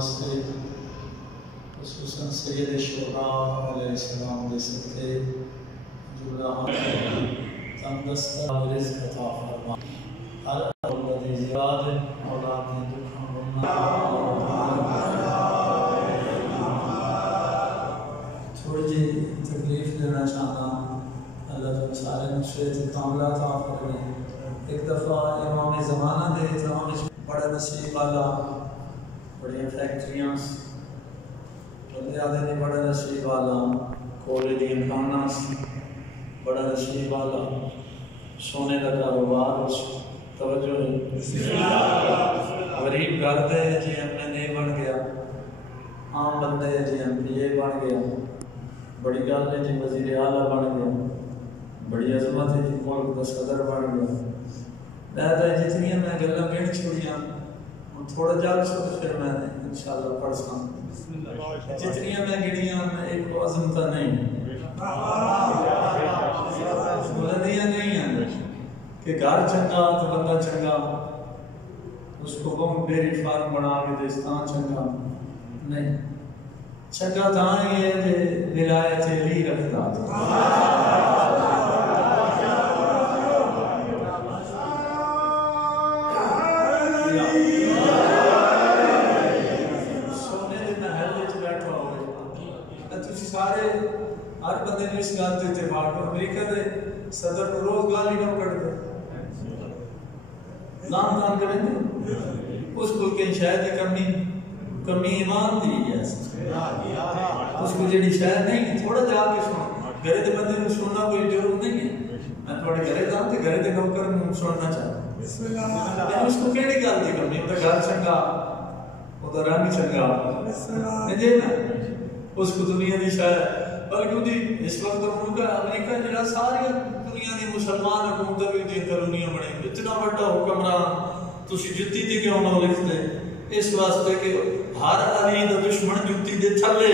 واسطے خصوصاً سید شہداء علیہ السلام دے صدقے جملہ تندرست رزق عطا فرما ہر اولاد زیاد اولاد نے دکھاں بننا تھوڑی جی تکلیف دینا چاہتا اللہ تعالیٰ سارے نشریت کاملہ عطا فرمائے ایک دفعہ امام زمانہ دے احترام بڑا نصیب والا بڑی فیکٹریاں بندے آدھے نے بڑا نصیب والا کولے دی کھانا بڑا نصیب والا سونے کا کاروبار توجہ ہے غریب گھر دے جی ایم این اے بن گیا عام بندے جی ایم پی اے بن گیا بڑی گل ہے جی وزیر اعلیٰ بن گیا بڑی عظمت ہے جی ملک کا صدر بن گیا لہذا جتنی میں گلاں گن چھوڑیاں تھوڑا جال سے پھر میں انشاءاللہ پڑھ سکوں جتنی میں گنیاں میں ایک عظم تا نہیں بلندیاں نہیں ہیں کہ گھر چنگا تو بندہ چنگا اس کو وہ ڈیری فارم بنا کے دستان چنگا نہیں چنگا تاں یہ ہے کہ ولایت علی رکھدا ہر بندے نے اس گل تے اتفاق کر امریکہ دے صدر کو روز گالی نہ کٹ دے نام دان کریں گے اس کو کہیں شاید ہی کمی ایمان دی ہے اس کو جڑی شاید نہیں تھوڑا جا کے سن گھرے دے بندے نے سننا کوئی ضرورت نہیں ہے میں تھوڑے گھرے جاؤں تے گھرے دے نوکر سننا چاہتا لیکن اس کو کیڑی گل دی کمی وہ گھر چنگا وہ رنگ چنگا جی نا اس کو دنیا دی شاید بلکہ دی اس وقت ملک امریکہ جڑا ساری دنیا دی مسلمان حکومت بھی دی کالونیاں بنے اتنا بڑا حکمران تسی جتی دی کیوں نہ لکھ دے اس واسطے کہ ہر علی دا دشمن جتی دے تھلے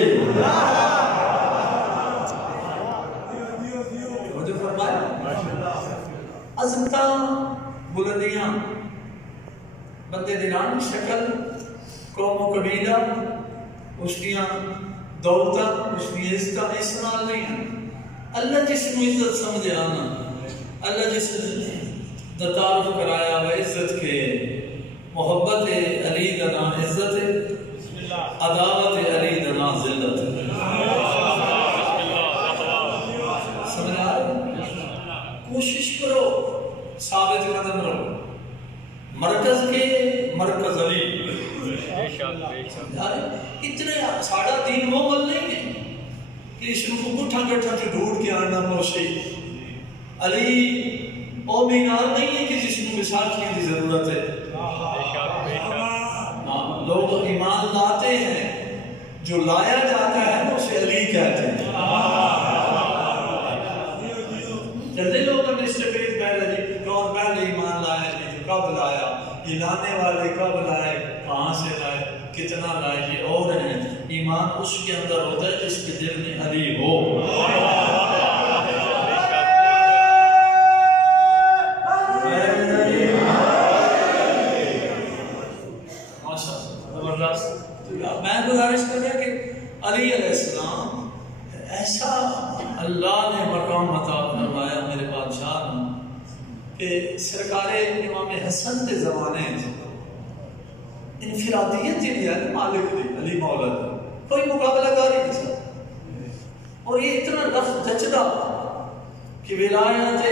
مجھے فرمایا عظمتاں بلندیاں بندے دی رنگ شکل قوم و قبیلہ اس دیاں دولتا اس کی عزت استعمال نہیں ہے اللہ جس کو عزت سمجھے آنا اللہ جس دا تعارف کرایا و عزت کے محبت علی دنا عزت عداوت علی دنا ذلت سمجھ آئے کوشش کرو ثابت قدم رہو مرکز کے مرکز علی اتنے ساڑھا دین وہ مل نہیں ہے کہ اس کو گٹھا گٹھا جو ڈھونڈ کے آنا موشی علی او مینار نہیں ہے کہ جس کو مثال کی ضرورت ہے لوگ ایمان لاتے ہیں جو لایا جاتا ہے اسے علی کہتے ہیں جلدی لوگ ہم اس سے قریب پہلے جی کون پہلے ایمان لایا جی کب لایا یہ لانے والے کب لائے کہاں سے لائے کتنا لائے یہ اور ہیں ایمان اس کے اندر ہوتا ہے جس کے دل میں علی ہو میں گزارش کر رہا کہ علی علیہ السلام ایسا اللہ نے مقام عطا فرمایا میرے بادشاہ نے کہ سرکار امام حسن کے زمانے انفرادیت جی ہے مالک دی علی مولا دی کوئی مقابلہ کاری نہیں سکتا اور یہ اتنا لفظ جچدا کہ ولایت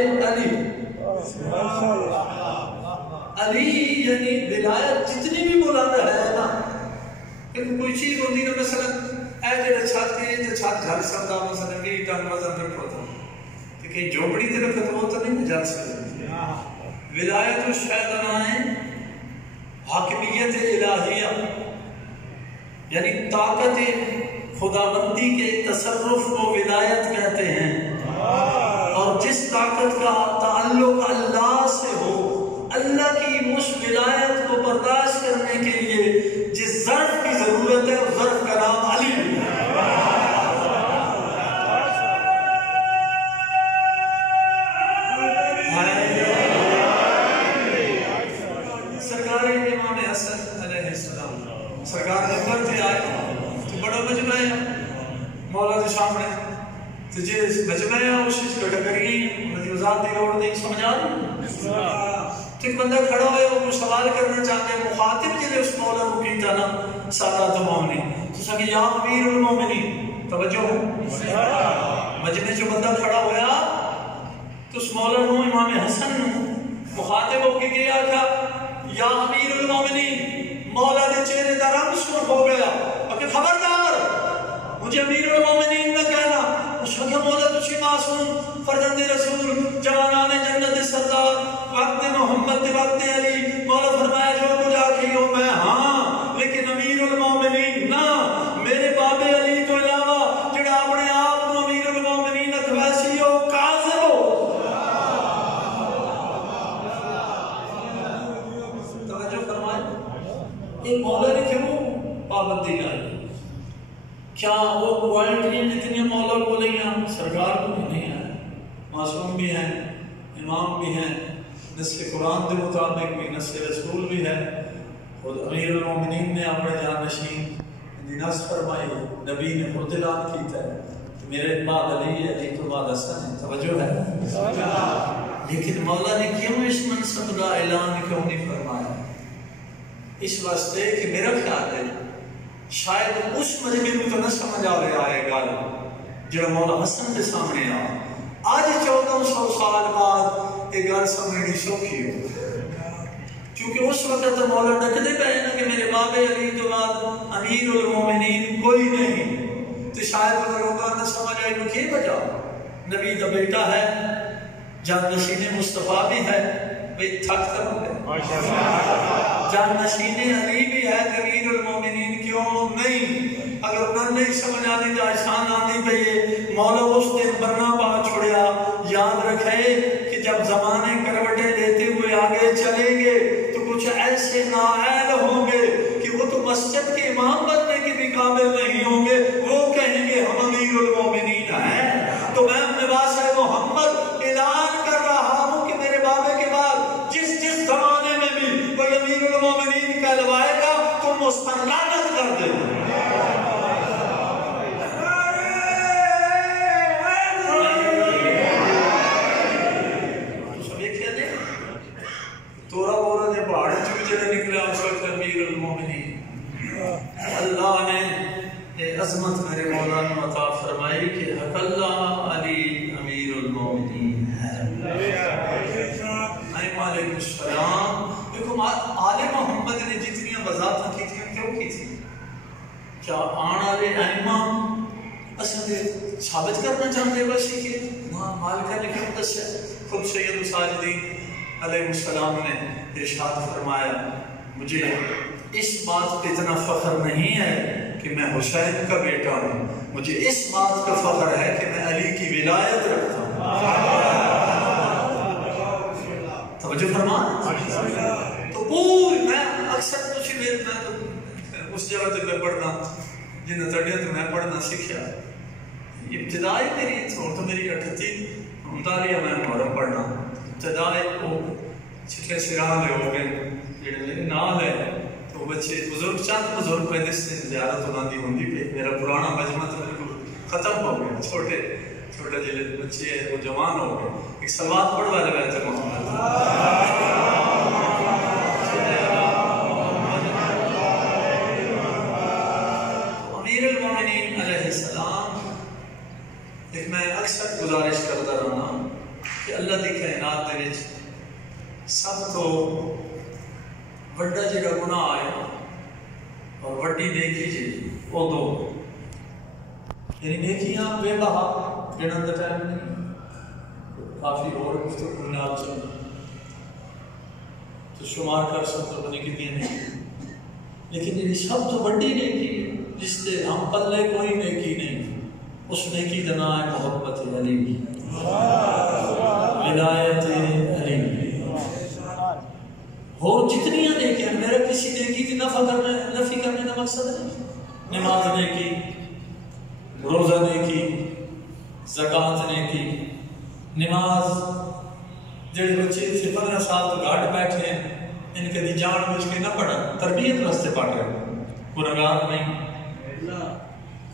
علی یعنی ولایت جتنی بھی بلند ہے نا کہ کوئی چیز ہوتی ہے مثلا اے جڑا چھت ہے تے چھت جھل سکتا مثلا 20 ٹن وزن رکھو تو کہ کہیں جھوپڑی تے رکھو تو وہ تو نہیں جھل سکتی ولایت اس شیطان ہے حاکمیت الہیہ یعنی طاقت خداوندی کے تصرف کو ولایت کہتے ہیں اور جس طاقت کا تعلق اللہ سے ہو اللہ کی اس ولایت کو برداشت کرنے کے لیے جس ظرف کی ضرورت ہے اس ظرف کا نام علی سرکار امام حسن علیہ السلام سرکار نمبر تے آئے تو بڑا مجمع ہے مولا دے سامنے تو جس مجمع ہے اس کیٹیگری انہوں کی ذات دی لوڑ نہیں سمجھا تو ایک بندہ کھڑا ہوئے وہ کچھ سوال کرنا چاہتے ہیں مخاطب جلے اس مولا کو کیتا نا سادات مومنین تو سکے یا امیر المومنین توجہ ہے مجمع جو بندہ کھڑا ہویا تو اس مولا نو امام حسن نو مخاطب ہو کے کیا کیا یا امیر المومنین مولا دے چہرے دا رنگ سرخ ہو گیا کہ خبردار مجھے امیر المومنین نہ کہنا اس وقت مولا تجھے معصوم فرزند رسول جوانان جنت سردار وقت محمد وقت علی مولا فرمایا جو کچھ آخری ہو میں ہاں لیکن امیر المومنین نہ میرے باب علی تو علاوہ جڑا اپنے آپ کو امیر المومنین اکویسی ہو کاذب ہو توجہ فرمائے یہ مولا نے کیوں پابندی لائی کیا وہ کوالٹیاں جتنی مولا کو نہیں ہیں سرکار کو نہیں ہیں معصوم بھی ہیں امام بھی ہیں نصف قرآن کے مطابق بھی نصف رسول بھی ہے خود امیر المومنین نے اپنے جانشین نص فرمائی نبی نے خود اعلان کیتا ہے کہ میرے بعد علی ہے علی تو بعد حسن ہے توجہ ہے لیکن مولا نے کیوں اس منصب کا اعلان کیوں نہیں فرمایا اس واسطے کہ میرا خیال ہے شاید اس مجمع میں تو نہ سمجھ آ رہا ہے گل جڑا مولا حسن کے سامنے آج 1400 سال بعد یہ گل سمجھنی سوکھی ہو کیونکہ اس وقت تو مولا ڈکتے پے نا کہ میرے باب علی تو بعد امیر المومنین کوئی نہیں تو شاید وہ لوگوں نے سمجھ آئی وہ کی وجہ نبی کا بیٹا ہے جانشین مصطفیٰ بھی ہے بھئی تھک تک ہو گئے جانشین علی بھی ہے امیر المومنین کیوں نہیں اگر انہوں نے سمجھ آنی تو آسان آنی پہیے مولا اس دن برنا پا چھوڑیا یاد رکھے کہ جب زمانے کروٹیں لیتے ہوئے آگے چلیں گے تو کچھ ایسے نااہل ہوں گے کہ وہ تو مسجد کے امام بننے کے بھی قابل نہیں ہوں گے وہ کہیں گے ہم امیر المومنین ہیں تو میں نواز محمد اعلان کر رہا ہوں کہ میرے بابے کے بعد جس زمانے میں بھی کوئی امیر المومنین کہلوائے گا تم اس پر لعنت کر دے اللہ نے عظمت میرے مولانا عطا فرمائی کہ حق اللہ علی امیر المومنین ہے علیکم السلام دیکھو آل محمد نے جتنی وضاحت کی تھی کیوں کی تھی کیا آن والے ائمہ اصل ثابت کرنا چاہتے بسی کہ مالکہ نے کیوں دسیا خود سید الساجدین علیہ السلام نے ارشاد فرمایا مجھے اس بات پہ اتنا فخر نہیں ہے کہ میں حسین کا بیٹا ہوں مجھے اس بات کا فخر ہے کہ میں علی کی ولایت رکھتا ہوں توجہ فرمان تو پوری میں اکثر کچھ میں اس جگہ تک میں پڑھنا جن تڑیاں تو میں پڑھنا سیکھا ابتدائی میری تو میری 38 میں محرم پڑھنا ابتدائی وہ چھٹے سران لے ہو گئے جڑے میرے نال ہے تو بچے بزرگ چند بزرگ پہ جس سے زیارت ہوندی ہوندی پہ میرا پرانا مجمع تو بالکل ختم ہو گیا چھوٹے چھوٹے جلے بچے ہیں وہ جوان ہو گئے ایک سلوات پڑھوا لگا تھا محمد امیر المومنین علیہ السلام ایک میں اکثر گزارش کرتا رہنا کہ اللہ دی کائنات دے وچ سب تو وڈا جڑا گناہ آیا اور وڈی نیکی جی وہ دو یعنی نیکیاں بے بہا جنہاں دا ٹائم نہیں کافی اور گفتگو نال چل تو شمار کر سکتے بنی کتنی نہیں لیکن یہ سب تو وڈی نیکی جس سے ہم پلے کوئی نیکی نہیں اس نیکی کا نام ہے محبت علی ولایت علی اور جتنی نیکیاں میرا کسی نیکی کی نفی کرنے کا مقصد ہے نماز نیکی روزہ نیکی زکوٰۃ نیکی نماز جڑے بچے سے 15 سال تو گھاٹ بیٹھے ہیں ان کے دی جان بوجھ کے نہ پڑھا تربیت واسطے پڑھ رہے گناہگار نہیں.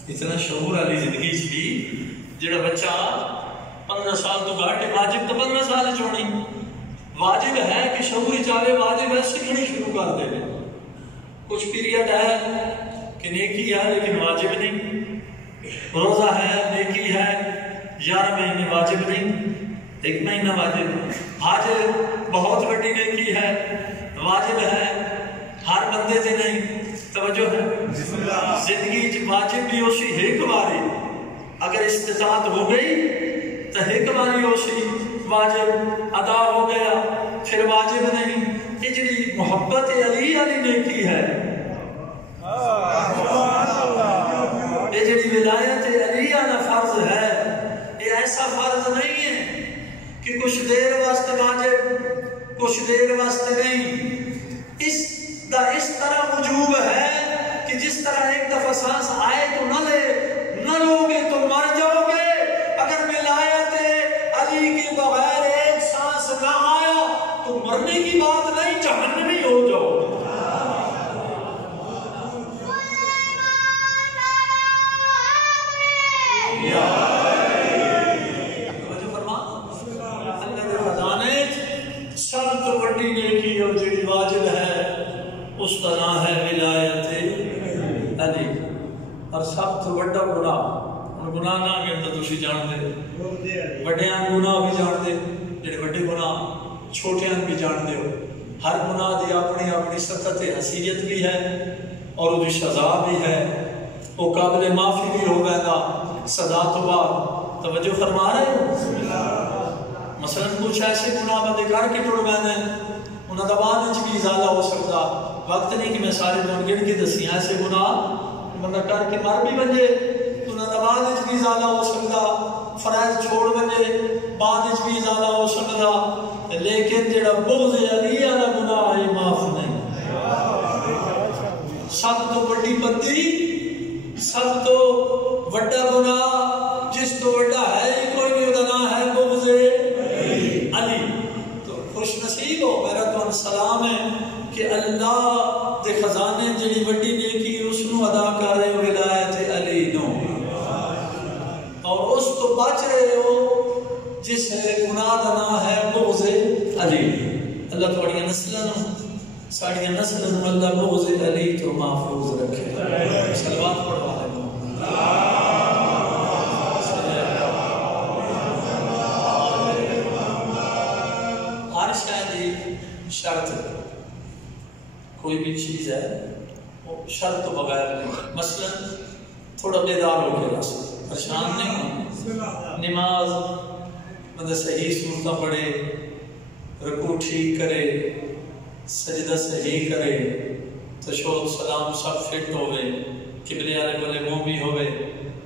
اتنا شعور والی زندگی سی جڑا بچہ 15 سال تو گھٹ واجب تو 15 سال چونی واجب ہے کہ شعور چاہے واجب ہے سیکھنی شروع کر دے. کچھ پیریڈ ہے کہ نیکی ہے لیکن واجب نہیں. روزہ ہے نیکی ہے 11 مہینے واجب نہیں 1 مہینہ واجب. حج بہت بڑی نیکی ہے واجب ہے ہر بندے سے نہیں. توجہ ہے زندگی واجب بھی اسی ایک باری اگر استطاعت ہو گئی تو ایک باری اسی واجب ادا ہو گیا پھر واجب نہیں. یہ جڑی محبت علی علی نیکی ہے یہ جڑی ولایت علی علی فرض ہے یہ ایسا فرض نہیں ہے کہ کچھ دیر واسطے واجب کچھ دیر واسطے نہیں. اس طرح وجوب ہے کہ جس طرح ایک دفعہ سانس آئے تو نہ لو گے تو مر جاؤ گے. اگر ولایت علی کے بغیر ایک سانس نہ آیا تو مرنے کی بات نہیں جہنمی ہو جاؤ. سب تو بڑی نیکی اور جڑی واجب ہے اس کا نام ہے ولایت علی. اور سب تو بڑا گناہ گناہ نہ کہ تسی جان دے بڑیاں گناہ بھی جان دے جڑے بڑے گناہ چھوٹیاں بھی جان دے ہو. ہر گناہ دی اپنی اپنی سطح حیثیت بھی ہے اور وہ سزا بھی ہے. وہ قابل معافی بھی ہو گا سزا تو بعد. توجہ فرما رہے ہو. مثلا کچھ ایسے گناہ بندے کر کے ٹر گئے ہیں انہوں کا بعد بھی ازالہ ہو سکتا. وقت نہیں کہ میں سارے دن گن کے دسی ایسے گناہ بندہ کر کے مر بھی بنجے انہوں کا بعد بھی ازالہ ہو سکتا. فرائض چھوڑ بنجے بعد بھی ازالہ ہو سکتا. لیکن جڑا بغض علی والا گناہ یہ معاف نہیں. سب تو بڑی بندی سب تو بڑا گناہ جس تو بڑا ہے ہی کوئی نہیں وہ نام ہے بغض علی. تو خوش نصیب ہو میرا تو سلام ہے کہ اللہ دے خزانے جڑی بڑی نیکی اس نو ادا کر رہے ہو ولایت علی نو اور اس تو بچ رہے ہو جس گناہ دا نام ہے بغض علی. اللہ تھوڑی نسلوں ساڑی نسلوں اللہ بغض علی تو محفوظ رکھے. صلوات پڑھوا لے شرط کوئی بھی چیز ہے وہ شرط بغیر نہیں. مثلا تھوڑا بیدار ہو کے رس پریشان نہیں ہو. نماز مطلب صحیح صورتہ پڑھے رکوع ٹھیک کرے سجدہ صحیح کرے تشہد سلام سب فٹ ہوئے قبلے والے بولے منہ بھی ہوئے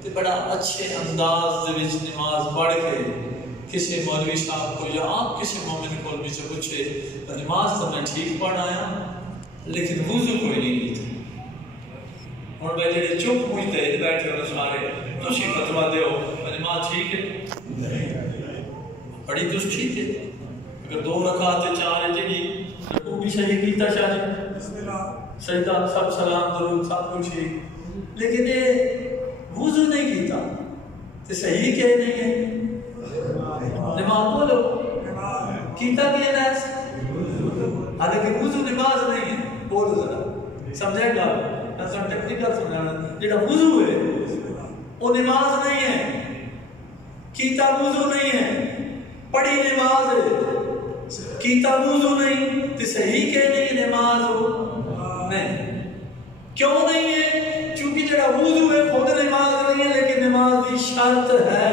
تو بڑا اچھے انداز دے وچ نماز پڑھ کے کسی مولوی صاحب کو یا آپ کسی مومن کو بھی سے پوچھے نماز تو میں ٹھیک پڑھ آیا لیکن وضو کوئی نہیں تھی. اور میں جڑے چپ ہوئی تے بیٹھے ہو سارے تسی فتوا دیو نماز ٹھیک ہے پڑھی تو ٹھیک ہے. اگر 2 رکعت 4 جڑی رکوع بھی صحیح کیتا شاید سجدہ سب سلام درود سب کچھ ٹھیک لیکن یہ وضو نہیں کیتا تو صحیح کہ نہیں ہے. نماز بولو کیتا بھی ہے حالانکہ وضو نماز نہیں ہے. بولو ذرا سمجھے گا ٹیکنیکل سمجھانا جڑا وضو ہے وہ نماز نہیں ہے. کیتا وضو نہیں ہے پڑھی نماز ہے کیتا وضو نہیں تو صحیح کہ نہیں نماز ہو نہیں. کیوں نہیں ہے؟ چونکہ جڑا وضو ہے خود نماز نہیں ہے لیکن نماز کی شرط ہے.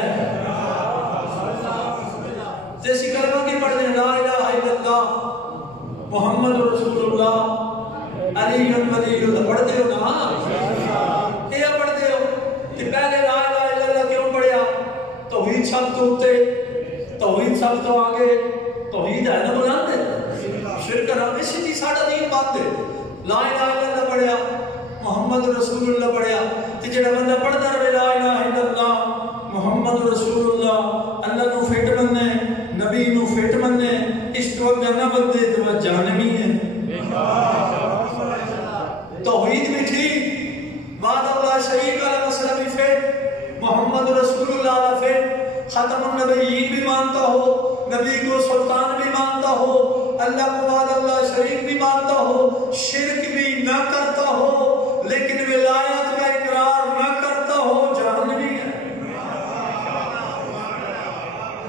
جیسی کلمہ کی پڑھتے ہیں لا الہ الا اللہ محمد رسول اللہ علی ولی اللہ پڑھتے ہو نا کیا پڑھتے ہو کہ پہلے لا الہ الا اللہ کیوں پڑھیا؟ توحید سب تو ہوتے توحید سب تو آگے توحید ہے نا بلاندے شرک کرنا اسی تھی ساڑھا دین باندے. لا الہ الا اللہ پڑھیا محمد رسول اللہ پڑھیا تو جڑا بندہ پڑھتا رہے لا الہ الا اللہ محمد رسول اللہ اللہ نو فٹ بننے نبی نو فٹ بننے اس تو اگر نہ بندے تو وہ جہنمی ہے. توحید بھی ٹھیک خاتم النبیین بھی مانتا ہو، نبی کو سلطان بھی مانتا ہو، اللہ کو بعد اللہ شریک بھی مانتا ہو، شرک بھی نہ کرتا ہو، لیکن ولایت کا اقرار نہ کرتا ہو، جہنمی ہے۔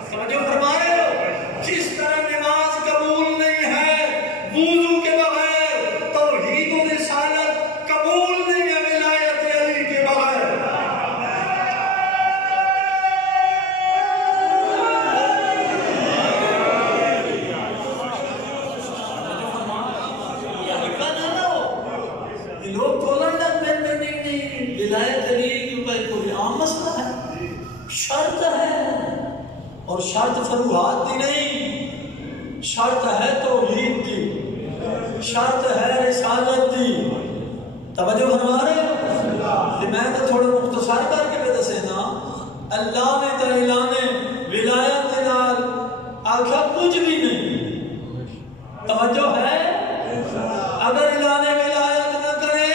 سمجھو فرما رہے ہو؟ جس طرح نماز قبول نہیں ہے وضو کے بغیر، توحید و رسالت قبول نہیں ہے ولایت علی کے بغیر۔ لوگ بولن لگ پہ نہیں، ولایت علی کے بغیر کوئی عام مسئلہ ہے، شرط ہے، اور شرط فروحات دی نہیں، شرط ہے توحید دی، شرط ہے رسالت دی۔ توجہ فرما رہے ہو؟ میں تو تھوڑا مختصر کر کے بھی دسے نا، اللہ نے تو اعلان ولایت کے نال آخیا کچھ بھی نہیں۔ توجہ ہے؟ اگر اعلان ولایت نہ کرے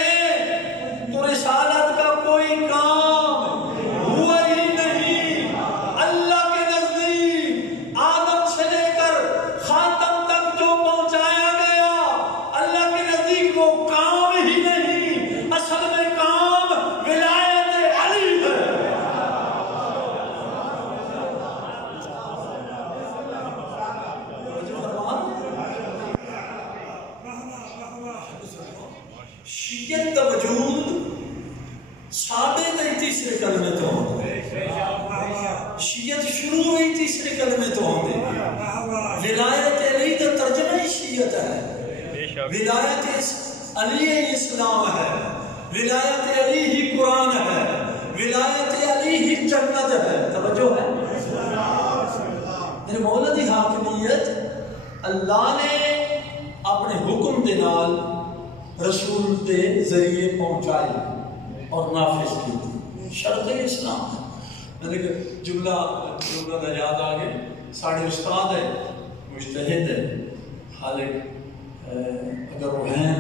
تو رسالت کا کوئی کام ہوا ہی نہیں۔ اللہ کے نزدیک آدم سے لے کر خاتم تک جو پہنچایا گیا، اللہ کے نزدیک وہ کام ہی نہیں، اصل میں کام ولایت علی ہے۔ شیعت کا وجود ثابت ہے تیسرے کلمے تو ہوندے، شیعت شروع ہوئی تیسرے کلمے تو ہوندے، ولایت علی کا ترجمہ ہی شیعت ہے، ولایت علی اسلام ہے، ولایت علی ہی قرآن ہے، ولایت علی ہی جنت ہے۔ توجہ ہے؟ میرے مولا دی حاکمیت اللہ نے اپنے حکم دے نال رسول دے ذریعے پہنچائی اور نافذ کی تھی، شرط اسلام۔ میں نے جملہ دا یاد آگے، ساڑھے استاد ہے، مجتہد ہے، خالق اگر وہ ہیں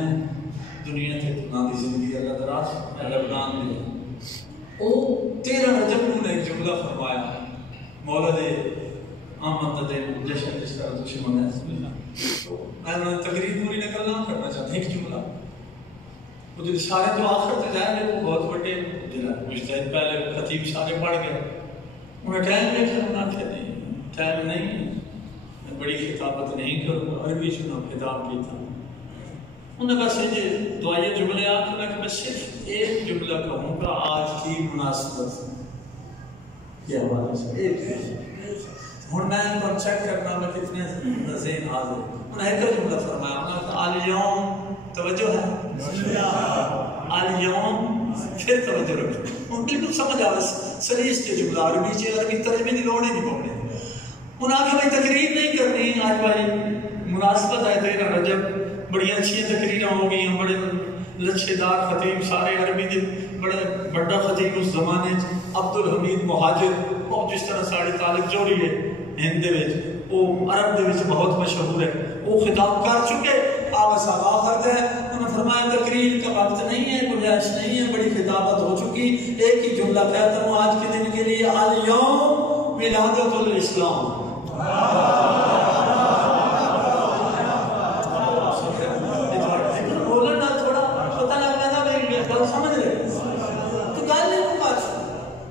دنیا تے نہ دی زندگی اللہ دراز لبنان دے، وہ 13 رجب نے ایک جملہ فرمایا، مولا دے آمد دے جشن جس طرح دوشی منہ ہے، میں تقریر پوری نکل نہ کرنا چاہتا ایک جملہ، وہ جو سارے تو آخر تک جائیں گے، وہ بہت بڑے مجتہد پہلے خطیب سارے پڑھ گئے، انہیں ٹائم لے کر انہوں نے نہیں، ٹائم نہیں، میں بڑی خطابت نہیں کروں، عربی چنہ خطاب کی تھا، انہوں نے کہا سیجے دعائیہ جملے آپ نے کہ میں صرف ایک جملہ کہوں گا آج کی مناسبت یہ حوالے سے ایک ہوں میں ان کو چیک کرنا میں کتنے ذہن حاضر، انہوں نے ایک جملہ فرمایا، انہوں نے کہا الیوم، توجہ ہے الیوم، پھر توجہ رکھو، ان بالکل سمجھ آوے سلیس کے جملہ عربی چیز عربی ترجمے نہیں لوڑے نہیں پڑھنے، انہوں نے کہا بھائی تقریر نہیں کرنی آج بھائی مناسبت ہے 13 رجب، بڑی اچھی تقریراں ہو گئی ہیں، بڑے لچھے دار خطیب سارے عربی دے بڑے بڑا خطیب اس زمانے عبدالحمید مہاجر، اور جس طرح ساڑی طالب جوڑی ہے ہند دے وچ، وہ عرب دے وچ بہت مشہور ہے، وہ خطاب کر چکے، آپ صاحب آخر ہے، انہوں نے فرمایا تقریر کا وقت نہیں ہے، گنجائش نہیں ہے، بڑی خطابت ہو چکی، ایک ہی جملہ کہتا ہوں آج کے دن کے لیے، الیوم ولادت الاسلام۔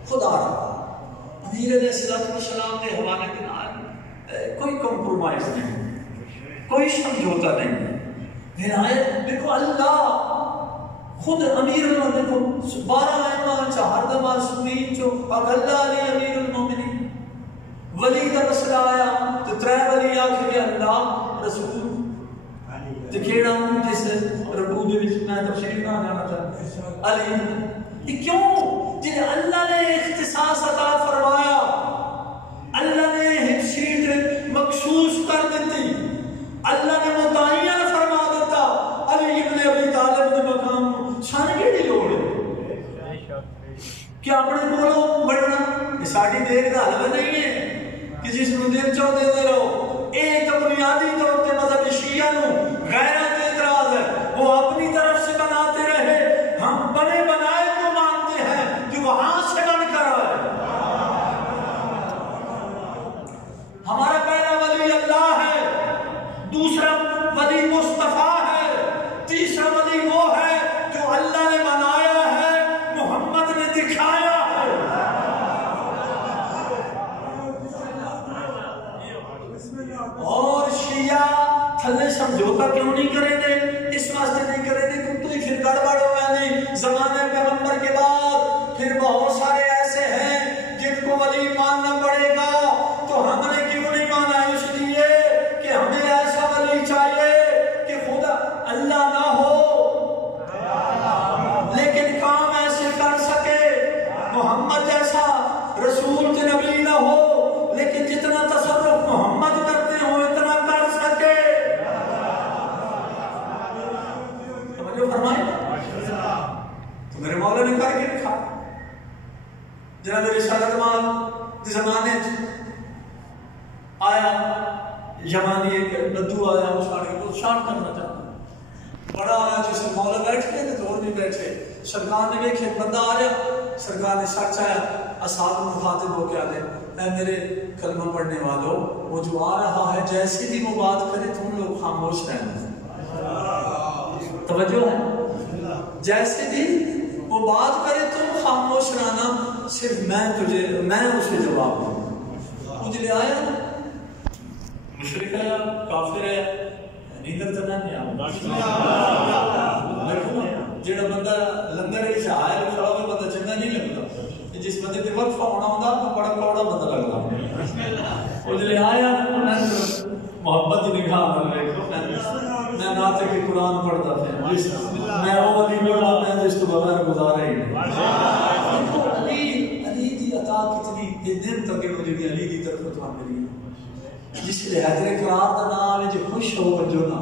خدا امیر علیہ السلام کے حوالے کے نال کوئی کمپرومائز نہیں، کوئی سمجھوتا نہیں، ولایت دیکھو اللہ خود امیر اللہ دیکھو 12 ائمہ 4 معصومین جو اللہ علی امیر المومنین، ولی کا مسئلہ آیا تو 3 ولی آکھ کے اللہ رسول تے کیڑا جس ربو دے وچ میں تفصیل نہ جانا چاہتا علی، یہ کیوں جنہیں اللہ نے اختصاص عطا فرمایا، اللہ نے ہٹ شیٹ مخصوص کر دیتی، اللہ نے متعین فرما دیتا، علی ابن ابی طالب نے مقام سان کیڑی لوڑ ہے کیا اپنے بولو بڑھنا، یہ ساڑھی دیکھ دا حلوہ نہیں ہے کہ جس میں دل چاہ دے رہو، ایک بنیادی طور پہ مذہب شیعہ نو غیرت اعتراض ہے، وہ اپنی طرف سے بناتے رہے، ہم بنے بنائے کو مانتے ہیں جو وہاں سے بن کر آئے، لیکن بہت سارے ایسے ہیں جن کو ولی ماننا پڑے گا، تو ہم نے کیوں نہیں مانا؟ اس لیے کہ ہمیں ایسا ولی چاہیے کہ خدا اللہ نہ ہو لیکن کام ایسے کر سکے، محمد جیسا رسول کے نبی نہ ہو لیکن جتنا تصرف محمد کرتے ہو اتنا کر سکے. توجہ فرمائے. تو میرے مولا نے کر کے رکھا. جناب رسالت مال زمانے آیا یمانی ایک بدو آیا، وہ سارے کو شان کرنا چاہتا، بڑا آیا جسے مولا بیٹھ گئے تو اور نہیں بیٹھے. سرکار نے دیکھے ایک بندہ آ رہا، سرکار نے سچ آیا، اصحاب مخاطب ہو کے آتے، اے میرے کلمہ پڑھنے والوں، وہ جو آ رہا ہے جیسے بھی وہ بات کرے تم لوگ خاموش رہنا. توجہ ہے، جیسے بھی وہ بات کرے تم خاموش رہنا، صرف میں اسے جواب دوں. مجھے آیا مشرک ہے کافر ہے نیندر تو نہیں آیا. جڑا بندہ لنگر وچ آیا کھڑا ہوئے بندہ چنگا نہیں لگتا، جس بندے تے وقفہ ہونا ہوندا تو بڑا کوڑا بندہ لگدا. وہ جلے آیا محبت کی نگاہ نال ویکھو، میں نعت کے قرآن پڑھتا تھا، میں وہ علی پڑھا میں جس تو بغیر گزارا ہی نہیں. علی دی عطا کتنی دن تک مجھے علی دی طرف تو ملی، جس لئے حیدر کرار دا نام ہے جو خوش ہو جو نا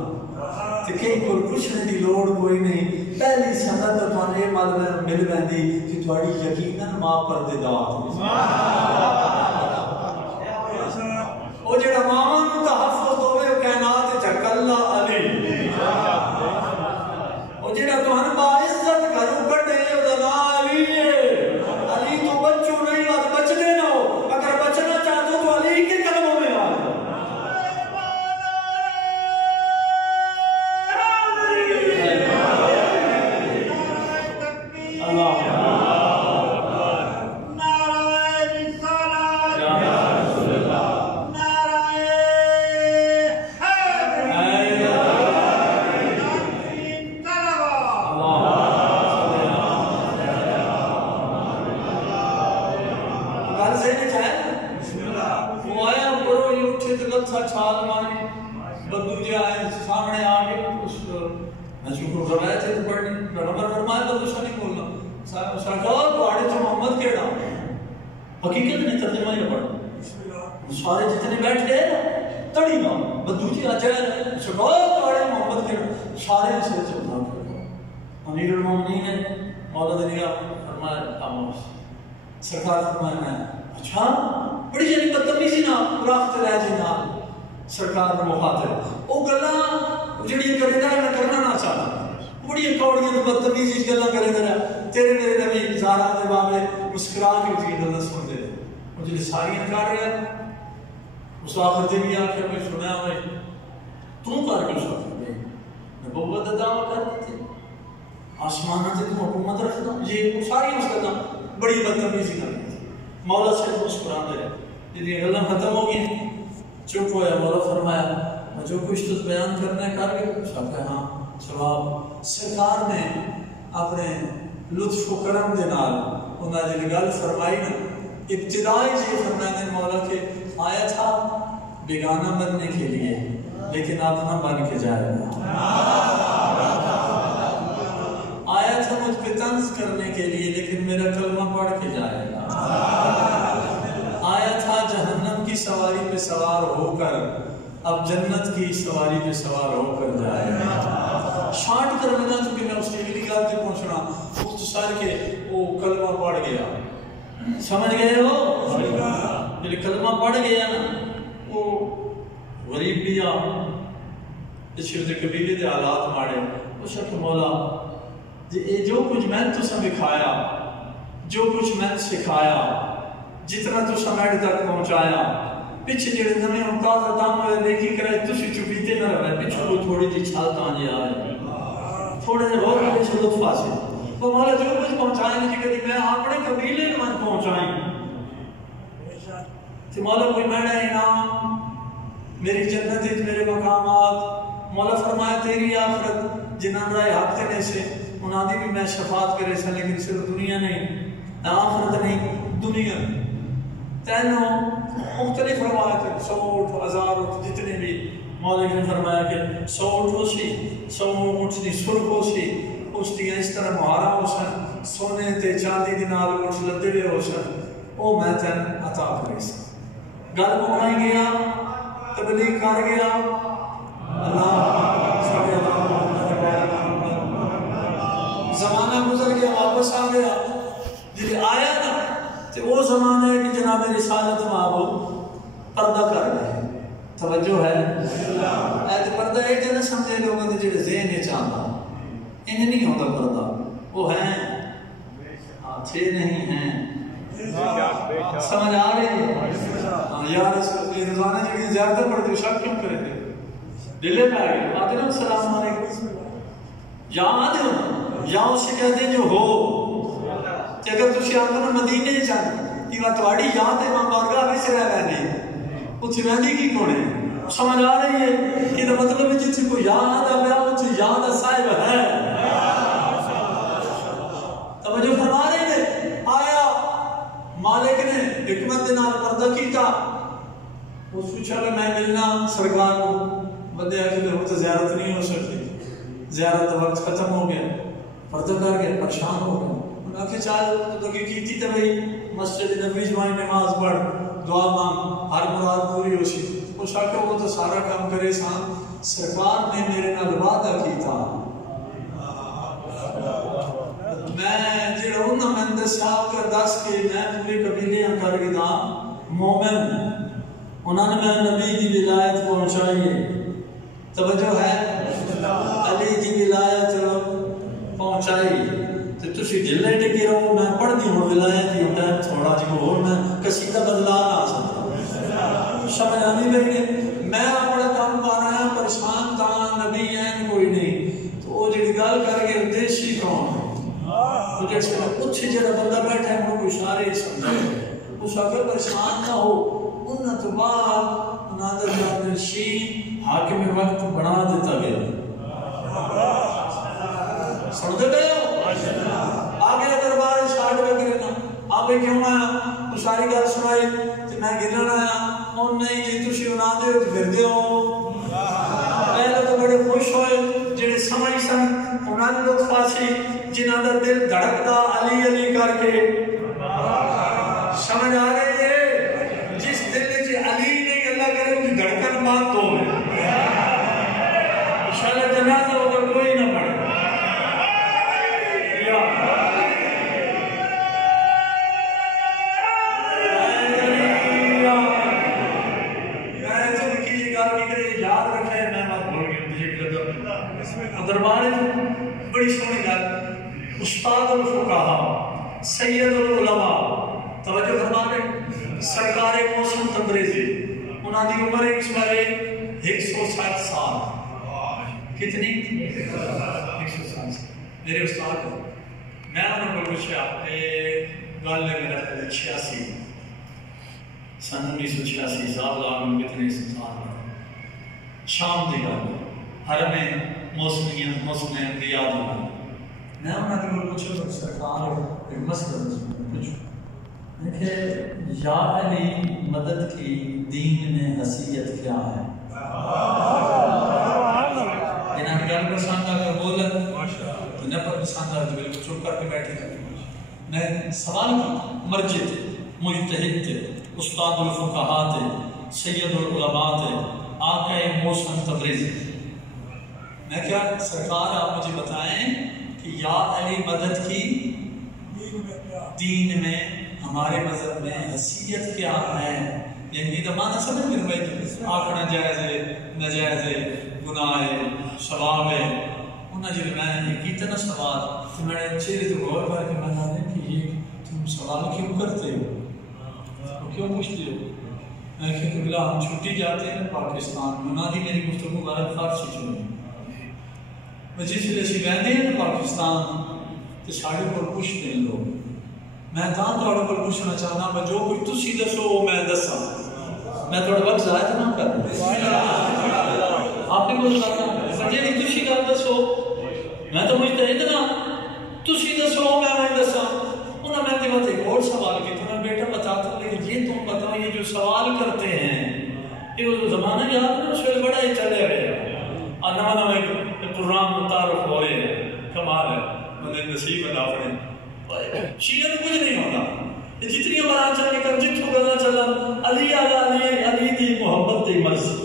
تو کہیں کوئی پوچھنے دی لوڑ کوئی نہیں. پہلی سنت تو تمہیں مل بندی کہ تھوڑی یقیناً ماں پردیدات وہ جڑا ماما نو تحفظ ہوئے وہ کائنات چکلا علی، وہ جڑا تمہیں باعزت کرو بڑے وہ نا علی ہے. علی تو بچوں نہیں بات بچنے نہ ہو، اگر بچنا چاہتے تو علی کے قدموں میں آ جاؤ. حقیقت نے ترجمہ ہی پڑھا. سارے جتنے بیٹھ گئے تڑی نہ بدو جی آ جائے چھوڑو تھوڑے محمد کے سارے سے چلنا پڑا. امیر المومنین نے مولا نے فرمایا خاموش. سرکار فرمایا میں اچھا بڑی جنی بدتمیزی نہ راخت رہ جی نہ سرکار نے مخاطب وہ گلاں جڑی کرے گا میں کرنا نہ چاہتا، بڑی کوڑیاں بدتمیزی گلاں کرے گا تیرے میرے نبی زارا دے بابے مسکرا کے اٹھی گل سن دے مجھے ساری کر رہا ہے. اس آخر دن بھی آخر میں سنا ہوئے تو کر کے سکتے نبوت دعویٰ کرتے تھے آسمانہ سے تم حکومت رکھنا، یہ ساری مسئلہ بڑی بدتمیزی کرتے تھے. مولا سے مسکران دے جدی غلط ختم ہو گئی چپ ہوا. مولا فرمایا جو کچھ تو بیان کرنا ہے کر کے سکتا ہے. ہاں جواب سرکار نے اپنے لطف و کرم دے نال انہاں جی گل فرمائی نا ابتدائی جی فرمانے مولا کے آیا تھا بیگانہ بننے کے لیے لیکن اپنا بن کے جائے گا. آیا تھا مجھ پہ طنز کرنے کے لیے لیکن میرا کلمہ پڑھ کے جائے گا. آیا تھا جہنم کی سواری پہ سوار ہو کر اب جنت کی سواری پہ سوار ہو کر جائے گا. شارٹ کر لینا چونکہ میں اس کے لیے گال پہ پہنچنا مختصر کے وہ کلمہ پڑھ گیا. سمجھ گئے ہو جب کلمہ پڑھ گیا نا وہ غریب بھی آ اس شرد قبیلے دے حالات ماڑے وہ شک مولا جو کچھ میں تو سمکھایا جو کچھ میں سکھایا جتنا تو سمیڑ تک پہنچایا پچھے جڑے نمیں امتاز ادام ہوئے نیکی کرے تسی چپیتے نہ رہے پچھو کو تھوڑی جی چھال تانجے آئے تھوڑے جے بہت بڑے سے لطف آسے وہ مولا جو کچھ پہنچائیں گے جی میں اپنے قبیلے میں پہنچائیں تو مولا کوئی میرا انعام میری جنت میرے مقامات مولا فرمایا تیری آخرت جنہاں رائے حق دینے سے انہاں دی بھی میں شفاعت کرے سا لیکن صرف دنیا نہیں آخرت نہیں دنیا تینوں مختلف روایت 100 اونٹ 1000 اونٹ جتنے بھی مالک نے فرمایا کہ 100 اونٹ ہو سی 100 اونٹ دی سرخ ہو سی اس دیا اس طرح مہارا ہو سن سونے تے چاندی دی نال اونٹ لدے ہوئے ہو سن او میں تین عطا کرے سن گل مکائی گیا تبلیغ کر گیا اللہ سارے زمانہ گزر گیا واپس آ گیا جب آیا نا تو وہ زمانہ ہے کہ جناب رسالت محبوب پردہ کر گئے توجہ ہے ایت پردہ ہے کہ نہ سمجھے لوگوں نے جڑے ذہن یہ چاہتا انہیں نہیں ہوتا پردہ وہ ہیں اچھے نہیں ہیں سمجھ آ رہی ہے یا رسول یہ روزانہ جڑی زیادہ پڑھتے شک کیوں کرے تھے دلے پہ آگئے آتے نا السلام علیکم یا آتے ہو یا اسے کہتے ہیں جو ہو کہ اگر تسی آنگا مدینے جانا کہ وہ توڑی یاد ہے وہاں بارگاہ بھی سے رہ رہنے اتھے رہنے کی کونے سمجھ آ رہی ہے کہ یہ مطلب ہے جس کو یاد ہے بیا اتھے یاد صاحب ہے توجہ فرما رہے ہیں آیا مالک نے حکمت نال پردہ کیتا اس پوچھا کہ میں ملنا سرکار کو بندے آگے ہم تو زیارت نہیں ہو سکتی زیارت وقت ختم ہو گیا پردہ کر گیا پریشان ہو گیا انہوں نے چاہے تو کیتی تھے بھئی مسجد نبی جوائیں نماز پڑھ دعا مانگ ہر مراد پوری ہو سی وہ شاکر وہ تو سارا کام کرے سان سرکار نے میرے نال وعدہ کیتا میں جڑا انہاں میں دسیا کر دس کے میں پوری قبیلیاں کر کے دا مومن انہوں نے میں نبی دی ولایت پہنچائی ہے توجہ ہے علی دی ولایت پہنچائی تو تسی جلے ٹکی رہو میں پڑھ دی ہوں ولایت دی ٹائم تھوڑا جی اور میں قصیدہ بدلا نہ سکتا سمجھ آنی بھئی میں اپنا کام پا رہا ہوں پریشان تھا نبی ہیں کوئی نہیں تو وہ جڑی گل کر کے دیسی کون تو جیسے اچھے جڑا بندہ بیٹھا ہے وہ اشارے سمجھے اس اگر پریشان نہ ہو انہاں تو بعد نادر جابر شین حاکم وقت بنا دیتا گیا سمجھے گئے ہو آگے دربار سٹارٹ کر کے نا آپ کیوں آیا تو ساری گل سنائی تو میں گرن آیا اور نہیں جی تسی بنا دے تو پھر دیو پہلے تو بڑے خوش ہوئے جڑے سمجھ سن انہاں نے لطف آسی جنہاں دا دل دھڑکدا علی علی کر کے سمجھ آ رہی ہے جس دل میں علی نہیں اللہ کرے ان کی دھڑکن بات تو ہے انشاءاللہ جنازہ ہوگا کوئی نہ پڑے دربار بڑی سونی گل استاد الفقہا سید العلماء توجہ فرما رہے سرکار موسم تبریزی انہاں دی عمر اس بارے 160 سال کتنی 160 سال میرے استاد میں انہوں کو پوچھا گل ہے میرا 86 سن 1986 سال لاگوں کتنے سال شام دی گل حرم موسم ریاض میں میں انہوں نے کو پوچھا سرکار ایک مسئلہ پوچھو دیکھیں یا علی مدد کی دین میں حیثیت کیا ہے انہوں نے گل پسند آ کر بولا تو نہ پر پسند آ تو بالکل چپ کر کے بیٹھے میں سوال کی مرجد مجتہد تھے استاد الفقہا تھے سید العلماء تھے آقا موسم تبریزی میں کیا سرکار آپ مجھے بتائیں کہ یا علی مدد کی دین میں ہمارے مذہب میں حیثیت کیا ہے یعنی یہ معنی سمجھ میں بھائی آخنا جائز ہے نجائز ہے گناہ ہے ثواب ہے انہوں نے میں یہ کیتا نا سوال تو میں نے چہرے تو غور کر کے بتا دیں کہ یہ تم سوال کیوں کرتے ہو کیوں پوچھتے ہو میں کہا کہ بلا ہم چھٹی جاتے ہیں پاکستان میں انہوں نے میری گفتگو غلط فارسی چلی میں جس ویلے سی رہتے ہیں پاکستان تو ساڑھے پر پوچھتے ہیں لوگ میں تھوڑے پر پوچھنا چاہنا میں جو کوئی تسی دسو وہ میں دسا میں تھوڑا وقت ضائع نہ کر آپ نے کچھ کرنا جی تسی گل دسو میں تو مجھتے اتنا تسی دسو میں دسا انہوں نے اور یہ جو سوال کرتے ہیں یہ وہ زمانہ یاد ہے، اس وقت بڑا ہی چلے گیا نواں قرآن متعارف ہوئے کمال ہے انہیں نصیب ادا اپنے شیعہ کو کچھ نہیں ہوتا جتنی بار چلے کر جتوں گلا چلا علی علی دی محبت دی مرضی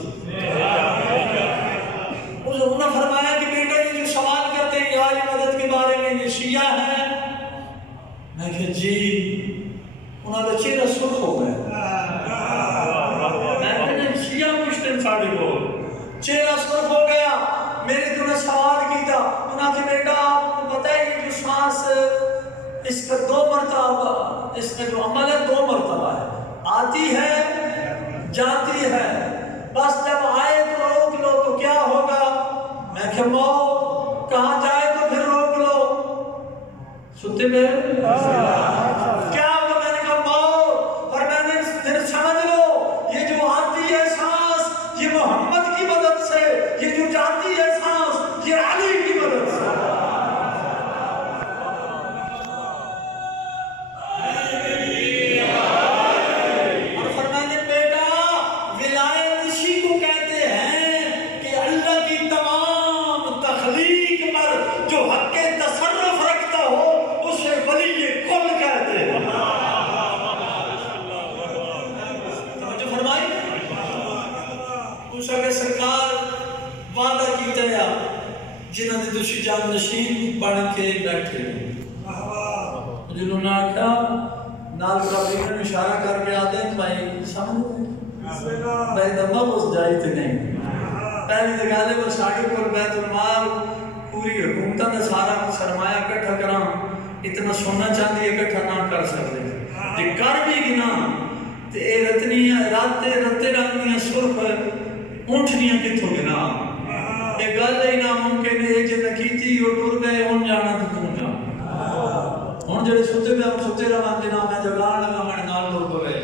انہوں نے فرمایا کہ بیٹا یہ جو سوال کرتے ہیں یا علی مدد کے بارے میں یہ شیعہ ہے، میں کہ جی انہوں نے چہرہ سرخ ہو گیا، میں کہ شیعہ مشتن ساڑھے کو چہرہ سرخ ہو گیا، میرے تو نے سوال کیتا انہوں نے بیٹا آپ کو پتہ ہے یہ جو سانس اس کا 2 مرتبہ اس میں جو عمل ہے 2 مرتبہ ہے، آتی ہے جاتی ہے، بس جب آئے تو روک لو تو کیا ہوگا؟ میں کہ موت، کہاں جائے تو پھر روک لو، سنتے میں کیا ہوگا؟ میں نے کہا موت، اور میں نے پھر سمجھ لو یہ جو آتی ہے سانس یہ محمد کی مدد سے، یہ جو جاتی ہے سانس یہ علی کی مدد سے۔ جنہوں نے دوسری جان نشین بن کے بیٹھے جنہوں نے آکھا نال قابلین میں اشارہ کر کے آتے ہیں بھائی سمجھ بھائی دماغ اس جائی تھے نہیں پہلی دگالے وہ ساڑھے پر بیت المال پوری حکومتہ نے سارا سرمایہ اکٹھا کرا اتنا سونا چاندی اکٹھا نہ کر سکتے جی کر بھی گنا تے اے رتنیاں رتے رنگیاں سرخ اونٹنیاں کتھوں گنا ایک گل ہے ناممکن ہے جے نکیتی وہ ٹر گئے ہن جانا تو تم جا ہن جڑے ستے پہ ہم ستے رہاں جنا میں جگان لگا میں نال لوگ گئے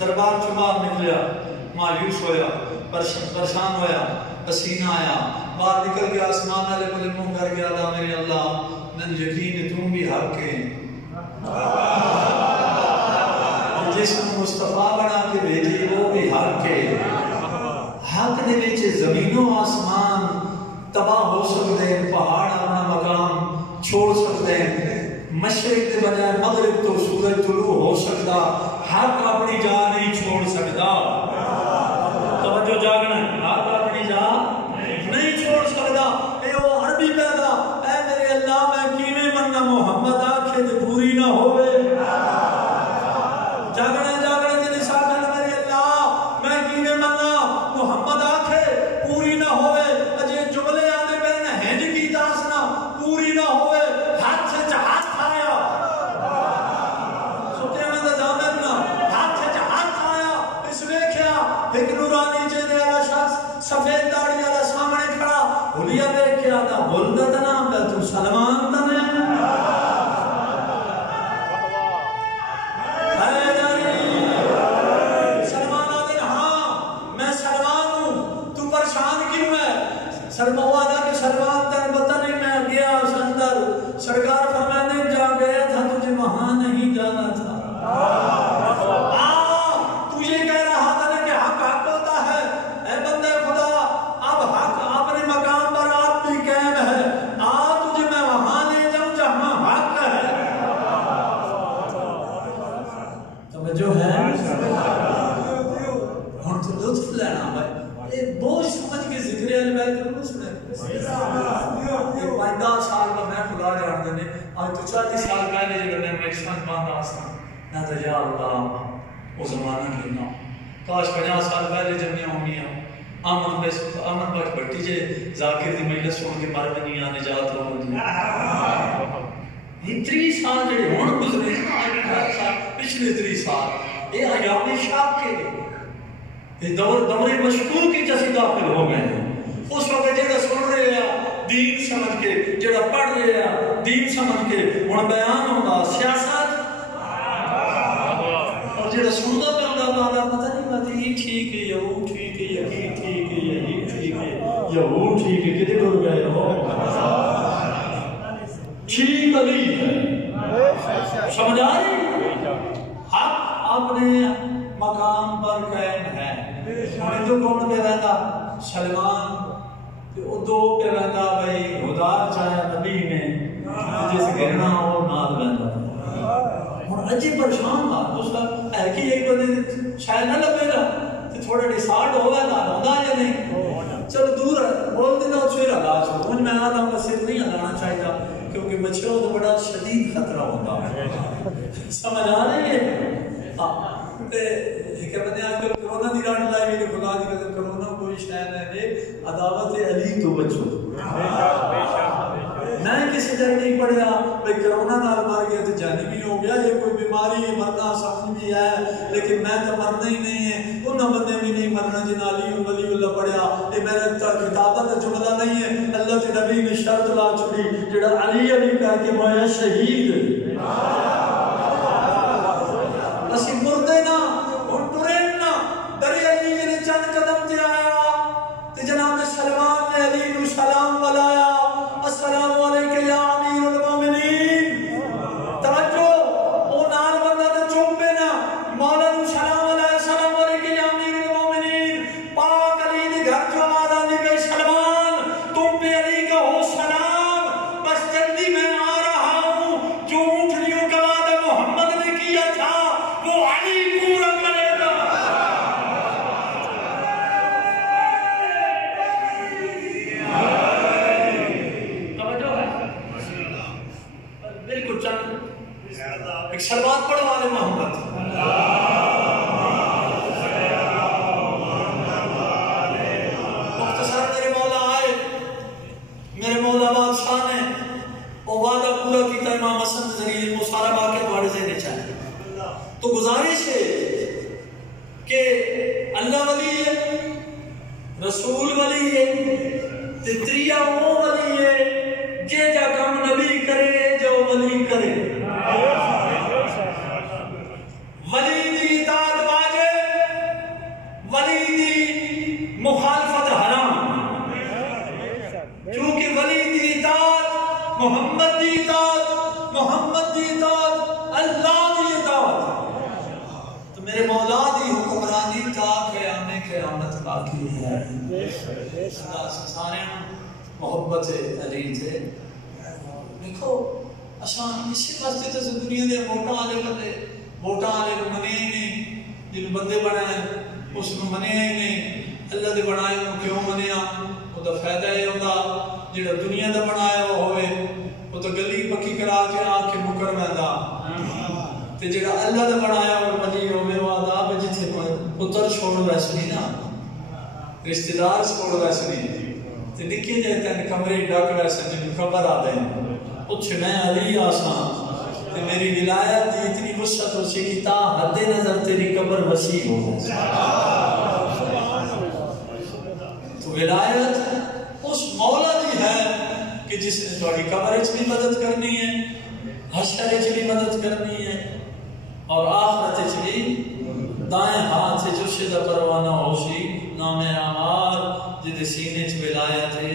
دربار چ باہر نکلیا مایوس ہویا پریشان ہویا پسینہ آیا باہر نکل کے آسمان والے کو منہ کر گیا اللہ میرے اللہ من یقین تم بھی حق ہے جس کو مصطفیٰ بنا کے بھیجی وہ بھی حق ہے حق دے وچ زمین و آسمان تباہ ہو سکتے ہیں پہاڑ اپنا مقام چھوڑ سکتے ہیں مشرق کے بجائے مغرب تو سورج طلوع ہو سکتا حق اپنی جان نہیں چھوڑ سکتا توجہ جاگنا حق اپنی جان نہیں چھوڑ سکتا اے وہ عربی پیدا اے میرے اللہ میں کیویں مننا محمد آنکھیں تے پوری نہ ہوئے جاگنا جاگنا جی ساکن میرے اللہ میں کیویں مننا محمد آنکھیں پوری نہ ہوئے اجے جملے آنے پہنے ہنج کی داسنا پوری نہ ہوئے ہاتھ سے ہاتھ آیا ستے میں دزامن نا ہاتھ سے ہاتھ آیا اس ویکھیا ایک نورانی چہرے والا شخص سفید داڑھی والا سامنے کھڑا بھولیا ویکھیا دا بولدا تے نام دا تو سلمان تے میں سلمان والا کہ سلمان تن پتہ نہیں میں گیا اس اندر سرکار فرمانے جا گیا تھا تجھے وہاں نہیں جانا تھا تجھے کہہ رہا تھا کہ حق حق ہوتا ہے اے بندے خدا اب حق اپنے مقام پر آپ بھی قائم ہے تجھے میں وہاں لے جاؤں جہاں حق ہے توجہ ہے ہم تو لطف لینا بھائی یہ بوجھ سمجھ کے ذکر البیت کرنا سنے یہ 50 سال کا میں خدا جان دینے آج تو 40 سال پہلے جو نے میں سمجھ باندھا آسان نہ تو یا اللہ وہ زمانہ کہنا کاش 50 سال پہلے جب میں ہونی ہوں آمن بخش بھٹی جے ذاکر دی مجلس سن کے مر بنی آنے جات ہو یہ 30 سال جڑے ہون گزرے پچھلے 30 سال یہ ایام شاپ کے دور مشکور کی جیسے داخل ہو گئے ہیں اس وقت جڑا سن رہے ہیں دین سمجھ کے جڑا پڑھ رہے ہیں دین سمجھ کے ہن بیان ہوگا سیاست اور جڑا سنتا پہ ہوگا پتہ نہیں بات یہ ٹھیک ہے یا وہ ٹھیک ہے یا یہ ٹھیک ہے یا یہ ٹھیک ہے یا وہ ٹھیک ہے کدھر ڈر گئے ہو ٹھیک علی ہے سمجھ آ رہی حق اپنے مقام پر قائم ہے. ہن تو کون پہ رہندا؟ سلمان. تے او دو پہ رہندا بھائی خدا چاہیا نبی نے جس گرنا او نال رہندا. ہن اجے پریشان بات اس کا ہے کہ ایک بندے شاید نہ لبے نا تے تھوڑا ڈیسارڈ ہوے نا ہوندا یا نہیں. چلو دور بول دینا پھر علاج ہو. ہن میں آدم کا سر نہیں ہلانا چاہیے کیونکہ مچھروں کا بڑا شدید خطرہ ہوتا ہے. سمجھ آ رہی ہے؟ ہاں تے کہ بندے آج کل کرونا دی راٹ لائی کہ خدا دی قسم کرونا کوئی شاید ہے عداوت علی تو بچو. میں کسی جگہ نہیں پڑھیا بھائی کرونا نال مر گیا تو جانی بھی ہو گیا. یہ کوئی بیماری مرنا سمجھ بھی ہے لیکن میں تو مرنا ہی نہیں ہے. انہوں بندے بھی نہیں مرنا جنہاں علی ولی اللہ پڑھیا. یہ میرا کتابت جملہ نہیں ہے. اللہ کے نبی نے شرط لا چھوڑی جڑا علی علی کہہ کے مویا شہید. اسی مردے نا ہن ٹرین نا دریا علی نے چند قدم تے آیا تے جناب سلمان نے علی نو سلام ولایا. السلام علیکم یا امیر المومنین. توجہ او نال بندہ تے چوپ پہ نا مولا نو سلام ولایا. السلام علیکم یا امیر المومنین. پاک علی نے گھر جو آواز آندی بے سلمان تم پہ علی کا ہو سلام. بس جلدی میں آ رہا ہوں. جو اونٹنیوں کا وعدہ محمد نے کیا تھا وہ علی پورا کرے گا. بالکل چند ایک شروعات پڑھو والے محمد. مختصر میرے مولا آئے میرے مولا بادشاہ نے وہ وعدہ پورا کیتا امام حسن ذریعے وہ سارا واقعہ بڑھ دینے چاہیے. تو گزارش ہے کہ اللہ ولی ہے رسول ولی ہے تتریہ وہ ولی ہے جے جا کم نبی کرے جو ولی کرے. ولی دی اطاعت واجب ولی دی مخالفت حرام. کیونکہ ولی دی اطاعت محمد دی اطاعت محمد دی اطاعت اللہ دی اطاعت. تو میرے مولا دی حکمرانی تا قیامت باقی ہے. سارے محبت علی تھے. دیکھو آسان اسی واسطے تو دنیا دے ووٹاں والے بندے ووٹاں والے کو منے ہی نہیں. جن بندے بنائے اس کو منیا ہی نہیں. اللہ دے بنائے کو کیوں منیا؟ وہ تو فائدہ یہ ہوتا جڑا دنیا دا بنایا وہ ہوئے وہ تو گلی پکی کرا کے آ کے مکر میندا. تے جڑا اللہ دا بنایا وہ ولی ہوئے وہ عذاب جتھے پتر چھوڑ ویسے نہیں نا رشتہ دار چھوڑ ویسے نہیں تے نکے جے تن کمرے ڈاک ویسے جن خبر آ دیں اچھ میں علی آسان تے میری ولایت دی اتنی وسعت ہو سی کہ تا حد نظر تیری قبر وسیع ہو. تو ولایت اس مولا دی ہے کہ جس نے تھوڑی قبر وچ بھی مدد کرنی ہے حشر وچ بھی مدد کرنی ہے اور آخرت وچ بھی دائیں ہاتھ سے جرشد پروانہ ہوشی نام اعمال جدے سینے چ ولایت ہے